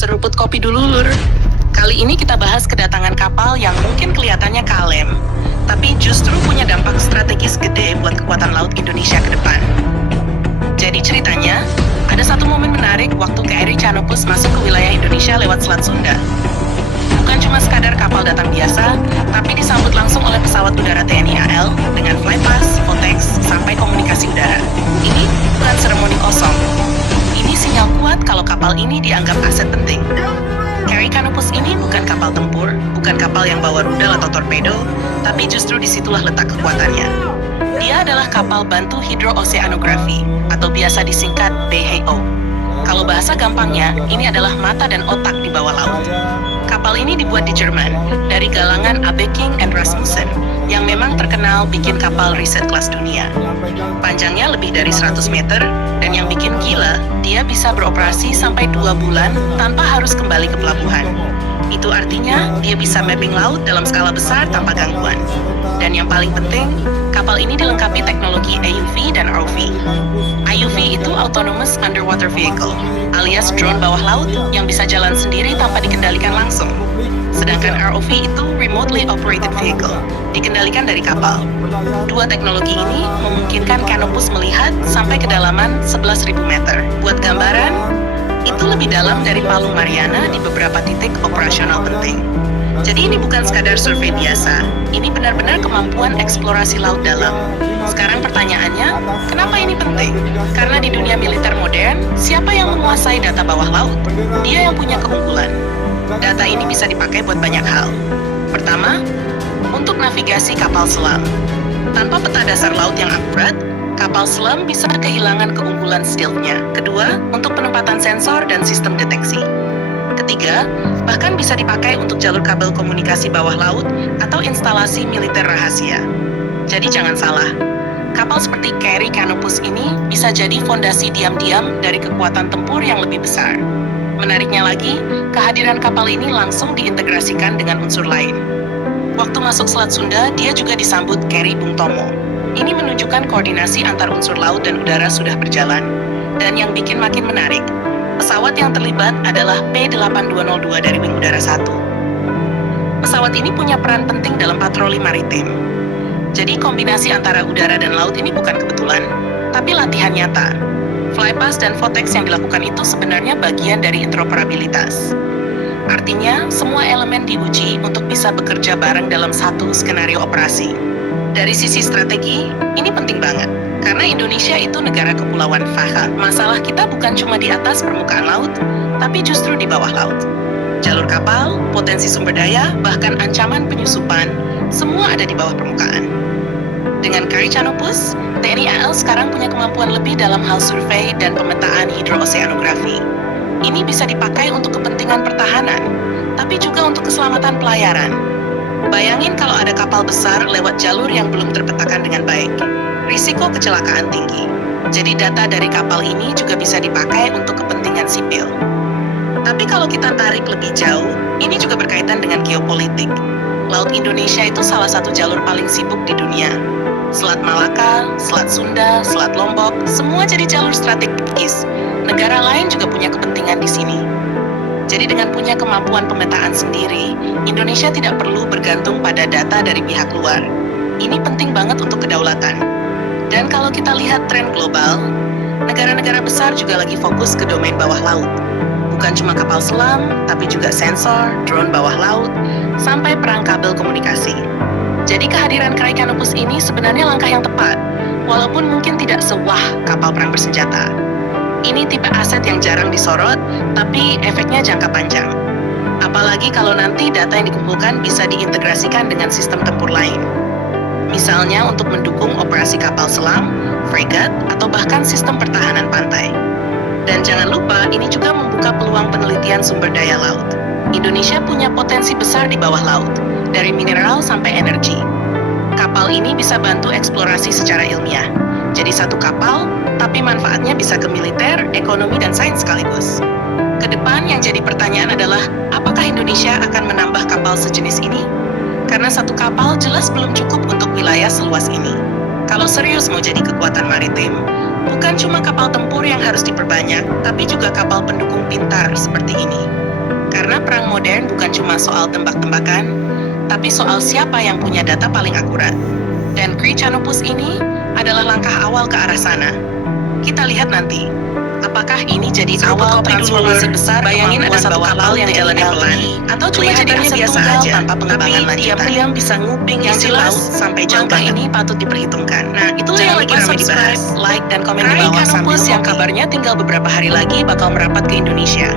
Seruput kopi dulu, Lur. Kali ini kita bahas kedatangan kapal yang mungkin kelihatannya kalem, tapi justru punya dampak strategis gede buat kekuatan laut Indonesia ke depan. Jadi ceritanya, ada satu momen menarik waktu KRI Canopus masuk ke wilayah Indonesia lewat Selat Sunda. Bukan cuma sekadar kapal datang biasa, tapi disambut langsung oleh pesawat udara TNI AL dengan flypass, Votex, sampai komunikasi udara. Ini bukan seremoni kosong. Ini sinyal kuat kalau kapal ini dianggap aset penting. KRI Canopus ini bukan kapal tempur, bukan kapal yang bawa rudal atau torpedo, tapi justru disitulah letak kekuatannya. Dia adalah kapal bantu hidrooseanografi, atau biasa disingkat BHO. Kalau bahasa gampangnya, ini adalah mata dan otak di bawah laut. Kapal ini dibuat di Jerman, dari galangan Abeking and Rasmussen, yang memang terkenal bikin kapal riset kelas dunia. Panjangnya lebih dari 100 meter, dan yang bikin gila, dia bisa beroperasi sampai 2 bulan tanpa harus kembali ke pelabuhan. Itu artinya, dia bisa mapping laut dalam skala besar tanpa gangguan. Dan yang paling penting, kapal ini dilengkapi teknologi AUV dan ROV. AUV itu Autonomous Underwater Vehicle, alias drone bawah laut yang bisa jalan sendiri tanpa dikendalikan langsung. Sedangkan ROV itu Remotely Operated Vehicle, dikendalikan dari kapal. Dua teknologi ini memungkinkan Canopus melihat sampai kedalaman 11.000 meter. Buat gambaran, itu lebih dalam dari Palu Mariana di beberapa titik operasional penting. Jadi ini bukan sekadar survei biasa, ini benar-benar kemampuan eksplorasi laut dalam. Sekarang pertanyaannya, kenapa ini penting? Karena di dunia militer modern, siapa yang menguasai data bawah laut? Dia yang punya keunggulan. Data ini bisa dipakai buat banyak hal. Pertama, untuk navigasi kapal selam. Tanpa peta dasar laut yang akurat, kapal selam bisa kehilangan keunggulan stealth-nya. Kedua, untuk penempatan sensor dan sistem deteksi. Ketiga, bahkan bisa dipakai untuk jalur kabel komunikasi bawah laut atau instalasi militer rahasia. Jadi jangan salah, kapal seperti KRI Canopus ini bisa jadi fondasi diam-diam dari kekuatan tempur yang lebih besar. Menariknya lagi, kehadiran kapal ini langsung diintegrasikan dengan unsur lain. Waktu masuk Selat Sunda, dia juga disambut KRI Bung Tomo. Ini menunjukkan koordinasi antar unsur laut dan udara sudah berjalan. Dan yang bikin makin menarik, pesawat yang terlibat adalah P8202 dari Wing Udara 1. Pesawat ini punya peran penting dalam patroli maritim. Jadi kombinasi antara udara dan laut ini bukan kebetulan, tapi latihan nyata. Flypass dan Votex yang dilakukan itu sebenarnya bagian dari interoperabilitas. Artinya, semua elemen diuji untuk bisa bekerja bareng dalam satu skenario operasi. Dari sisi strategi, ini penting banget. Karena Indonesia itu negara kepulauan Fahad. Masalah kita bukan cuma di atas permukaan laut, tapi justru di bawah laut. Jalur kapal, potensi sumber daya, bahkan ancaman penyusupan, semua ada di bawah permukaan. Dengan KRI Canopus, TNI AL sekarang punya kemampuan lebih dalam hal survei dan pemetaan hidrooseanografi. Ini bisa dipakai untuk kepentingan pertahanan, tapi juga untuk keselamatan pelayaran. Bayangin kalau ada kapal besar lewat jalur yang belum terpetakan dengan baik. Risiko kecelakaan tinggi. Jadi data dari kapal ini juga bisa dipakai untuk kepentingan sipil. Tapi kalau kita tarik lebih jauh, ini juga berkaitan dengan geopolitik. Laut Indonesia itu salah satu jalur paling sibuk di dunia. Selat Malaka, Selat Sunda, Selat Lombok, semua jadi jalur strategis. Negara lain juga punya kepentingan di sini. Jadi dengan punya kemampuan pemetaan sendiri, Indonesia tidak perlu bergantung pada data dari pihak luar. Ini penting banget untuk kedaulatan. Dan kalau kita lihat tren global, negara-negara besar juga lagi fokus ke domain bawah laut. Bukan cuma kapal selam, tapi juga sensor, drone bawah laut, sampai perang kabel komunikasi. Jadi kehadiran KRI Canopus ini sebenarnya langkah yang tepat, walaupun mungkin tidak sewah kapal perang bersenjata. Ini tipe aset yang jarang disorot, tapi efeknya jangka panjang. Apalagi kalau nanti data yang dikumpulkan bisa diintegrasikan dengan sistem tempur lain. Misalnya untuk mendukung operasi kapal selam, fregat, atau bahkan sistem pertahanan pantai. Dan jangan lupa, ini juga membuka peluang penelitian sumber daya laut. Indonesia punya potensi besar di bawah laut, dari mineral sampai energi. Kapal ini bisa bantu eksplorasi secara ilmiah. Jadi satu kapal, tapi manfaatnya bisa ke militer, ekonomi, dan sains sekaligus. Kedepan yang jadi pertanyaan adalah, apakah Indonesia akan menambah kapal sejenis ini? Karena satu kapal jelas belum cukup untuk wilayah seluas ini. Kalau serius mau jadi kekuatan maritim, bukan cuma kapal tempur yang harus diperbanyak, tapi juga kapal pendukung pintar seperti ini. Karena perang modern bukan cuma soal tembak-tembakan, tapi soal siapa yang punya data paling akurat. Dan Kree Canopus ini adalah langkah awal ke arah sana. Kita lihat nanti, apakah ini jadi awal transformasi besar. Bayangin ada satu kapal yang jalannya pelan, atau cuma jadi aset biasa aja tanpa pengembangan lanjutan. Tapi tiap yang bisa nguping yang jelas sampai jauh banget. Ini patut diperhitungkan. Nah, itulah yang lagi ramai dibahas. Like dan komen di bawah sambil yang kabarnya tinggal beberapa hari lagi bakal merapat ke Indonesia.